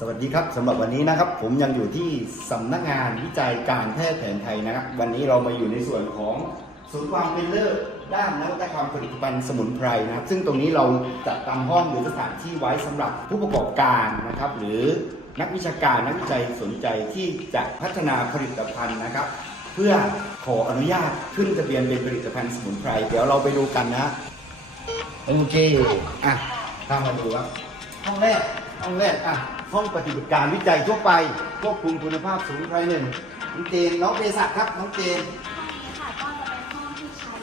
สวัสดีครับสำหรับวันนี้นะครับ ผมยังอยู่ที่สำนักงานวิจัยการแพทย์แผนไทยนะครับ วันนี้เรามาอยู่ในส่วนของศูนย์ความเป็นเลิศด้านนวัตกรรมผลิตภัณฑ์สมุนไพรนะครับ ซึ่งตรงนี้เราจัดทำห้องหรือสถานที่ไว้สำหรับผู้ประกอบการนะครับ หรือนักวิชาการนักวิจัยสนใจที่จะพัฒนาผลิตภัณฑ์นะครับ เพื่อขออนุญาตขึ้นทะเบียนเป็นผลิตภัณฑ์สมุนไพรเดี๋ยวเราไปดูกันนะโอเคอะตามมาดูครับห้องแรกห้องแรกอะ ห้องปฏิบัติการวิจัยทั่วไปควบคุมคุณภาพสมุนไพรหนึ่งน้องเจนน้องเภสัชครับน้องเจนค่ะก็จะเป็นห้องที่ใช้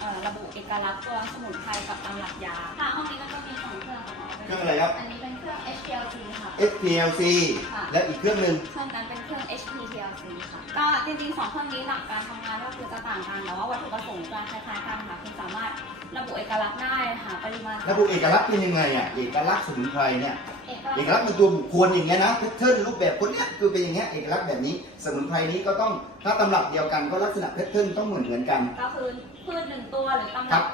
เอ่อระบุเอกลักษณ์ตัวสมุนไพรกับตำรับยาค่ะห้องนี้ก็จะมีสองเครื่องค่ะหมอเครื่องอะไรครับ อันนี้เป็นเครื่อง HPLC ค่ะ SPLC ค่ะและอีกเครื่องหนึ่งเครื่องนั้นเป็นเครื่อง HPLC ค่ะ ก็จริงๆสองเครื่องนี้หลักการทำงานก็คือจะต่างกันแต่ว่าวัตถุประสงค์จะคล้ายๆกันค่ะคือสามารถระบุเอกลักษณ์ได้หาปริมาณ ระบุเอกลักษณ์เป็นยังไงอะเอกลักษณ์สมุนไพรเนี่ย เอกเอกลัลักกษษณ์ณ์ในตัวบุคคลอย่างเงี้ยนะแพทเทิร์นรูปแบบคนเนี้ยคือเป็นอย่างเงี้ยเอกลักษณ์แบบนี้ สมุนไพรนี้ก็ต้องถ้าตำรับเดียวกันก็ลักษณะแพทเทิร์นต้องเหมือนเหมือนกัน ก็คือพืชหนึ่งตัวหรือตำครัรับ บ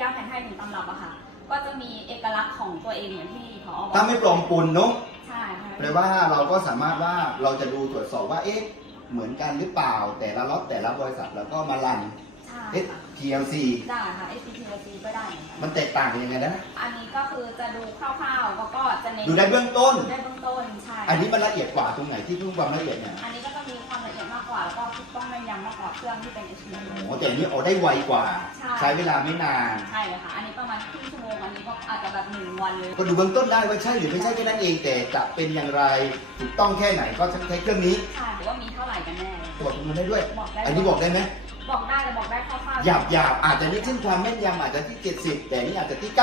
ยาแผนไทยหนึ่งตำรับอะค่ะ ก็จะมีเอกลักษณ์ของตัวเองเหมือนที่พอบอกถ้าไม่ปลอมปนเนาะใช่ค่ะแปลว่าเราก็สามารถว่าเราจะดูตรวจสอบว่าเอ๊ะเหมือนกันหรือเปล่า แต่ละล็อตแต่ละบริษัทแล้วก็มารัน ใช่ S ค่ะ PLC ได้ค่ะ HPLC ก็ได้เห มือนกันมันแตกต่างยังไงนะ อันนี้ก็คือจะดูคร่าวๆแล้วก็จะเน้นดูได้เบื้องต้น ดูได้เบื้องต้นใช่อันนี้มันละเอียดกว่าตรงไหนที่เพิ่งความละเอียดเนี่ยอันนี้ก็จะมีความละเอียดมากกว่าแล้วก็ต้องแม่นยำมากกว่าเครื่องที่เป็น HPLC โอ้แต่อันนี้เอาได้ไวกว่าใช่ใช้เวลาไม่นาน ใช่เลยค่ะ อันนี้ประมาณครึ่งชั่วโมงอันนี้ก็อาจจะแบบหนึ่งวันเลย ก็ดูเบื้องต้นได้ว่าใช่หรือไม่ใช่แค่นั้นเองแต่จะเป็นอย่างไรถูกต้องแค่ไหนก็ใช้เครื่องนี้ใช่หรือว่ามีเท่าไหร่กันแน่ตรวจมันได้ด้วย บอกได้อันนี้บอกได้ไหม หยาบหยาบๆอาจจะนี่เช่นความแม่นยำอาจจะที่ 70 แต่นี่อาจจะที่ 90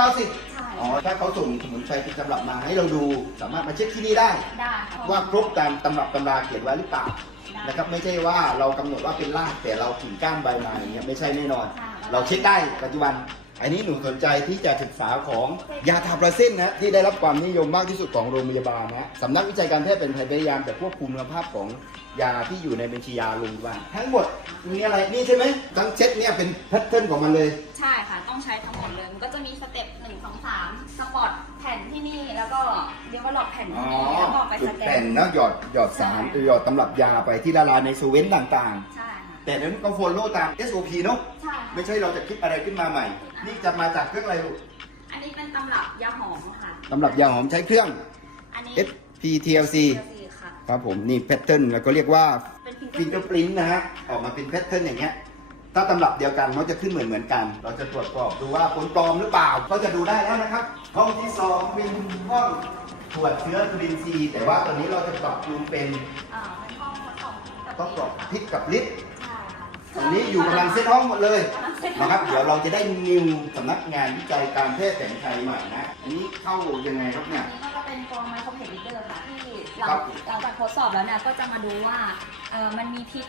ใช่อ๋อ ถ้าเขาส่งสมุนไพรเป็นตำรับมาให้เราดูสามารถมาเช็คที่นี่ได้ ได้ค่ะว่าครบตามตำรับตำราเขียนไว้หรือเปล่าได้นะครับไม่ใช่ว่าเรากำหนดว่าเป็นรากแต่เราถึงก้านใบมาอย่างเงี้ยไม่ใช่แน่นอนใช่เราเช็คได้ปัจจุบัน อันนี้หนูสนใจที่จะศึกษาของยาทาปลาเส้นนะที่ได้รับความนิยมมากที่สุดของโรงพยาบาลนะสำนักวิจัยการแพทย์เป็นไทยพยายามจะควบคุมคุณภาพของยาที่อยู่ในบัญชียาโรงพยาบาลทั้งหมดมีอะไรนี่ใช่ไหมทั้งเช็ดเนี่ยเป็นแพทเทิร์นของมันเลย ใช่ค่ะ ต้องใช้ทั้งหมดเลย มันก็จะมีสเต็ปหนึ่งสองสามสปอร์ตแผ่นที่นี่แล้วก็เรียกว่าหลอดแผ่นอ๋ที่อนี่แล้วก็ไปจุสดแกแผ่นนนะหยอดหยอดสารคือหยอดตำรับยาไปที่ละลายในโซเวนต์ต่างใช่ค่ะๆ แต่นั้นก็โฟลโล่ตาม SOP เนาะใช่ค่ะไม่ใช่เราจะคิดอะไรขึ้นมาใหม่ นี่จะมาจากเครื่องอะไรลูกอันนี้เป็นตำรับยาหอมค่ะตำรับยาหอมใช้เครื่อง อันนี้ SPTLC ค่ะ ครับผมนี่แพทเทิร์นแล้วก็เรียกว่า เป็นฟิงเกอร์ปรินต์นะฮะ ออกมาเป็นแพทเทิร์นอย่างเงี้ย ถ้าตำรับเดียวกันมันจะขึ้นเหมือนเหมือนกัน เราจะตรวจสอบดูว่าผลปลอมหรือเปล่า ก็จะดูได้แล้วนะครับ ห้องที่สองเป็นห้องตรวจเชื้อจุลินทรีย์แต่ว่าตอนนี้เราจะปรับปรุงเป็นอ่าเป็นห้องทดสอบกับต้องกรอกพริกกับลิตร ใช่ค่ะตรงนี้อยู่กำลังเซตห้องหมดเลยกำลังเซ็ตนะครับเดี๋ยวเราจะได้นิวสำนักงานวิจัยการแพทย์แผนไทยใหม่นะอันนี้เข้ายังไงครับเนี่ยอันนี้ก็จะเป็นตัวไมโครเพจลิเตอร์ค่ะ ที่เราครับหลังจากทดสอบแล้วเนี่ยก็จะมาดูว่าเออมันมีพิษ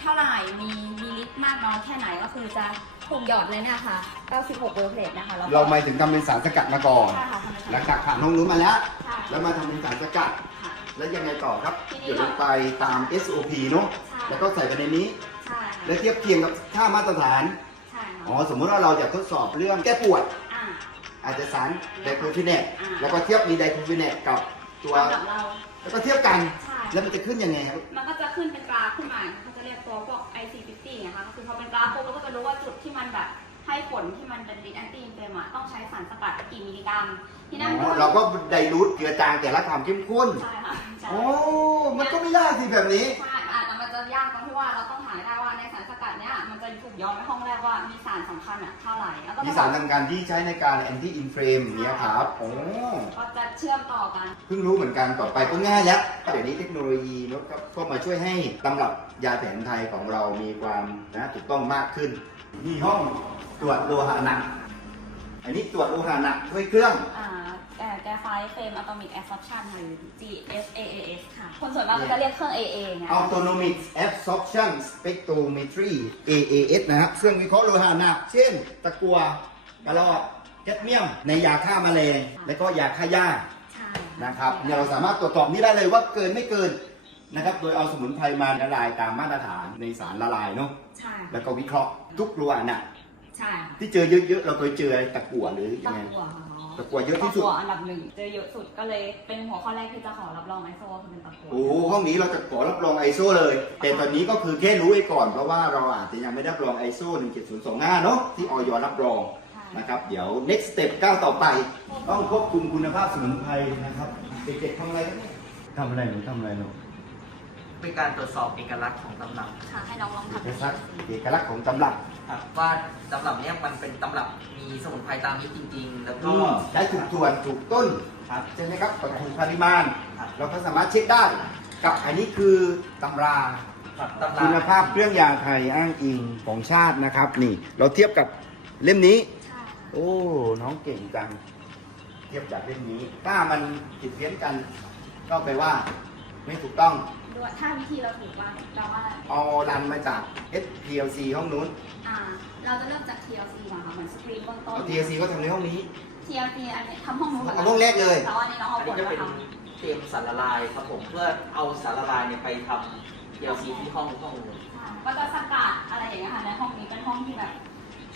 เท่าไหร่ มีมีลิตรมากน้อยแค่ไหนก็คือจะถูกหยอดเลยเนี่ยค่ะ 96เวอร์เพลทนะคะแล้วก็เราหมายถึงทำเป็นสารสกัดมาก่อน ใช่ค่ะทำเป็นหลังจากผ่านห้องนู้นมาแล้ว ใช่แล้วมาทำเป็นสารสกัด ค่ะ แล้วยังไงต่อครับทีนี้เดี๋ยวลงไปตาม SOP เนอะใช่แล้วก็ใส่ไปในนี้ใช่ แล้วเทียบเคียงกับค่ามาตรฐาน ใช่อ๋อ ค่ะสมมติว่าเราอยากทดสอบเรื่องแก้ปวด อ่า อาจจะสารไดโคฟิเนตอ่า แล้วก็เทียบมีไดโคฟิเนตกับตัว สำหรับเรา แล้วก็เทียบกัน ใช่ แล้วมันจะขึ้นยังไงครับ มันก็จะขึ้นเป็นกราฟขึ้นมาเขาจะเรียกตัวพวก IC50 นะคะก็คือพอเป็นกราฟปุ๊บเราก็จะรู้ว่าจุดที่มันแบบให้ผลที่มันเป็นลิตแอนตี้อินเฟลมอะต้องใช้สารสกัดกี่มิลลิกรัม ที่นั่นอ๋อเราก็ไดรูทเจือจางแต่ละความเข้มข้น ใช่ค่ะใช่โอ้ มันก็ไม่ยากสิแบบนี้ ใช่อาจจะมันจะยากตรงที่ว่าเราต้อง ดเนี้ยมันจะถูกย้อนไปห้องแรกว่ามีสารสำคัญอะเท่าไหร่แล้วก็มีสารทางการที่ใช้ในการแอนตี้อินเฟรมอย่างเนี้ยครับโอ้ก็จะเชื่อมต่อกัน เพิ่งรู้เหมือนกันต่อไปก็ง่ายแล้วเดี๋ยวนี้เทคโนโลยีเนอะก็ก็มาช่วยให้ตำรับยาแผนไทยของเรามีความนะถูกต้องมากขึ้นนี่ห้องตรวจโลหะหนัก อันนี้ตรวจโลหะหนักด้วยเครื่องอ่า แกแกไฟเฟรมอะตอมิกแอสซับชันค่ะหรือ GSAAS ค่ะ คนส่วนมากก็จะเรียกเครื่อง AA ไง Autonomic Absorption Spectrometry AAS นะครับเครื่องวิเคราะห์โลหะหนัก เช่น ตะกัวกระรอกแคดเมียม ในยาฆ่าแมลง และก็ยาฆ่าหญ้าใช่นะครับเนี่ยเราสามารถตรวจสอบนี้ได้เลยว่าเกินไม่เกินนะครับ โดยเอาสมุนไพรมาละลายตามมาตรฐานในสารละลายเนาะใช่แล้วก็วิเคราะห์ทุกโลหะหนักใช่ค่ะที่เจอเยอะๆ เราเคยเจออะไรตะกั่วหรือยัตะงไงกัวค่ะ อ๋อตะกั่วเยอะที่สุดตกั่วอันดับหนึ่งเจอเยอะสุดก็เลยเป็นหัวข้อแรกที่จะขอรับรองไอโซคือเป็นตะกั่วโอ้โหห้องนี้เราจะขอรับรองไอโซเลย แต่ตอนนี้ก็คือแค่รู้ไว้ก่อน เพราะว่าเราอาจจะยังไม่ได้รับรองไอโซ17025 เนาะที่ออยรับรองใช่นะครับ เดี๋ยว next step ก้าวต่อไป ต้องควบคุมคุณภาพสมุนไพรนะครับ เด็กๆทำอะไรกันเนี่ยทำอะไรหนูทำอะไรหนูเป็นการตรวจสอบเอกลักษณ์ของตำรับค่ะให้น้องลองเอทำกลักษณ์เอกลักษณ์ของตำรับ ครับ ว่าตำรับเนี้ยมันเป็นตำรับมีสมุนไพรตามนี้จริง ๆ แล้วก็อืมได้ถูกส่วนถูกต้นครับ ใช่ไหมครับถูกปริมาณ ครับ เราก็สามารถเช็คได้ กับอันนี้คือตำรา ครับตำราคุณภาพเครื่องยาไทยอ้างอิงของชาตินะครับ นี่ เราเทียบกับเล่มนี้ใช่ค่ะโอ้ น้องเก่งจัง เทียบจากเล่มนี้ ถ้ามันผิดเพี้ยนกัน ก็ไปลว่าไม่ถูกต้อง ด้วย ถ้าวิธีเราถูกว่าเราว่าเอาดันมาจาก SPLC ห้องนู้นอ่า เราจะเริ่มจาก TLC ก่อนค่ะเหมือนสกรีนเบื้องต้น เอา TLC ก็ทำในห้องนี้ TLC อันนี้ทำห้องนู้นก่อนเอาห้องแรกเลย แต่ว่าอันนี้น้องเอาอันผนี้ลจะมาเป็นทเตรียมสารละลายครับผมเพื่อเอาสารละลายเนี่ยไปทำ TLC ที่ห้องห้องนู้นำก็จะสกัดอะไรอย่างเงี้ยค่ะในห้องนี้เป็นห้องที่แบบ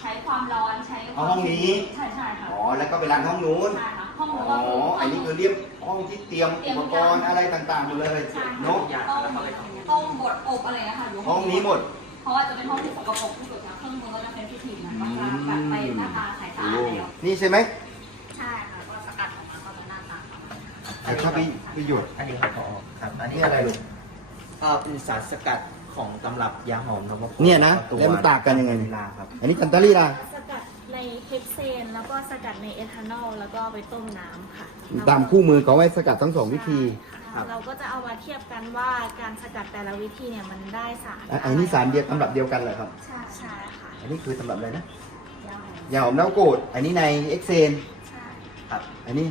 ใช้ความร้อนใช้ควาเอามห้องนี้ ใช่ใช่ค่ะอ๋อ แล้วก็ไปรันห้องนู้น ใช่ค่ะ ห้องอ๋นู้นอก็คืออันนี้คือเรียกห้องที่เตรียมอุปกรณ์อะไรต่างๆหมดเลยใช่ค่ะเนาะต้มต้มบดอบอะไรอย่างเงี้ยค่ะอยู่ห้องนี้หมด เพราะว่าจะเป็นห้องที่สกปรกที่สุดค่ะเครื่องมือก็จะเป็นพิธีนะก็จะแบบไปหน้าตาใสสะอาดแล้วนี่ใช่ไหมใช่ค่ะก็สกัดออกมาก็เป็นหน้าตาแต่ถ้าไปไปหยดอันนี้ครับพอครับ อันนี้นี่อะไรลูกก็เป็นสารสกัดของตำรับยาหอมนพพรเนี่ยนะตัวแล้วมันต่างกันยังไงวานิลลาครับอันนี้กันตาลี่ล่ะสกัด ในเฮกเซน แล้วก็สกัดในเอทานอลแล้วก็ไปต้มน้ำค่ะตามคู่มือเขาไว้สกัดทั้งสองวิธีใช่ค่ะเราก็จะเอามาเทียบกันว่าการสกัดแต่ละวิธีเนี่ยมันได้สารอะอันนี้สารเดียวตำรับเดียวกันเหรอครับ ใช่ใช่ค่ะอันนี้คือตำรับอะไรนะยาวยาหอมน้ำโกดอันนี้ในเอ็กเซนใช่ครับ อันนี้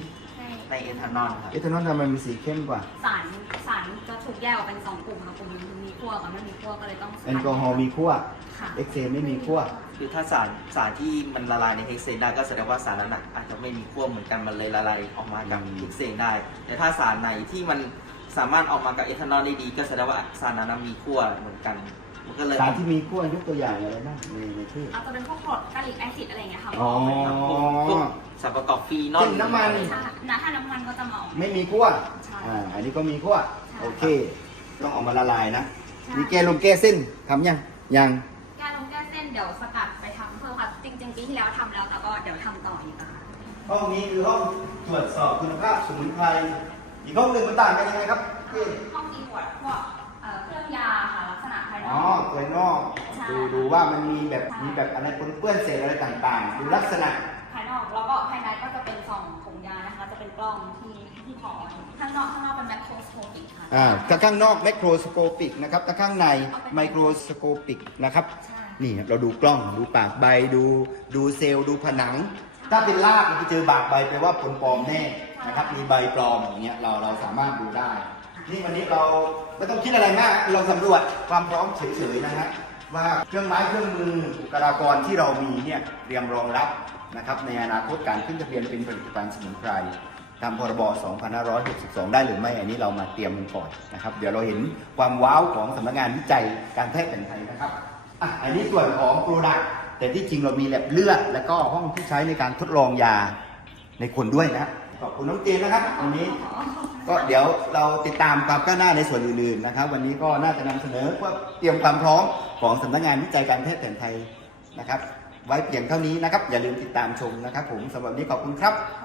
ในในเอทานอลครับ เอทานอลทำไมมันสีเข้มกว่า สารสารจะถูกแยกออกเป็นสองกลุ่มค่ะกลุ่มหนึงคือมีขั้วกับไม่มีขั้วก็เลยต้องแอลกอฮอล์มีขั้วค่ะเอ็กเซนไม่มีขั้วคือถ้าสารสารที่มันละลายในเฮกเซนได้ก็แสดงว่าสารนั้นน่ะอาจจะไม่มีขั้วเหมือนกันมันเลยละลายออกมากับอืมเฮกเซนได้ แต่ถ้าสารไหนที่มันสามารถออกมากับเอทานอลได้ดี ก็แสดงว่าสารนั้นนะมีขั้วเหมือนกัน มันก็เลยสารที่มีขั้วยกตัวอย่างอะไรบ้างในในชื่อเอาจะเป็นพวกกรดกาลิกแอซิดอะไรอย่างเงี้ยค่ะอ๋อ พวกสารประกอบฟีนอลเช่นน้ำมัน ใช่นะถ้าน้ำมันก็จะมาออกไม่มีขั้วใช่อ่าอันนี้ก็มีขั้วใช่โอเค ต้องเออกมาละลายนะใช่ มีแก้ลงแก้เส้นทำยังยังแก้ลงแก้เส้นเดี๋ยวสกัดไปทำเพิ่มค่ะ จริงๆปีที่แล้วทำแล้วแต่ก็เดี๋ยวทำต่ออีกนะคะห้องนี้คือห้องตรวจสอบคุณภาพสมุนไพรอีกห้องหนึ่งมันต่างกันยังไงครับพี่ ห้องมีหมวดพวกเอ่อเครื่องยา อ๋ออกภายนอก ใช่ ดูดูว่ามันมีแบบมีแบบอะไรปนเปื้อนเศษอะไรต่างๆ ดูลักษณะ ภายนอกแล้วก็ภายในก็จะเป็นซองผงยานะคะ จะเป็นกล้องที่ที่ถอดข้างนอกข้างนอกเป็นแมคโครสโคปิกค่ะ อ่าถ้าข้างนอกแมกโครสโคปิกนะครับถ้าข้างในไมโครสโคปิกนะครับ ใช่ นี่ครับเราดูกล้องดูปากใบดู ดูเซลล์ดูผนัง ถ้าเป็นรากเราไปเจอบากใบแปลว่าผลปลอมแน่นะครับมีใบปลอมอย่างเงี้ยเราเราสามารถดูได้ นี่วันนี้เราไม่ต้องคิดอะไรมาก เราสำรวจความพร้อมเฉยๆนะฮะว่าเครื่องไม้เครื่องมือบุคลากรที่เรามีเนี่ยเตรียมรองรับนะครับในอนาคตการขึ้นทะเบียนเป็นผลิตภัณฑ์สมุนไพรตามพรบ 2562 ได้หรือไม่ อันนี้เรามาเตรียมกันก่อนนะครับ เดี๋ยวเราเห็นความว้าวของสำนักงานวิจัยการแพทย์แผนไทยนะครับอะอันนี้ส่วนของโปรดักต์แต่ที่จริงเรามีแลบเลือด แล้วก็ห้องที่ใช้ในการทดลองยาในคนด้วยนะขอบคุณน้องเจนนะครับวันนี้ ก็เดี๋ยวเราติดตามความก้าวหน้าในส่วนอื่นๆนะครับ วันนี้ก็น่าจะนำเสนอว่าเตรียมความพร้อมของสำนักงานวิจัยการแพทย์แผนไทยนะครับ ไว้เพียงเท่านี้นะครับ อย่าลืมติดตามชมนะครับ ผมสำหรับนี้ขอบคุณครับข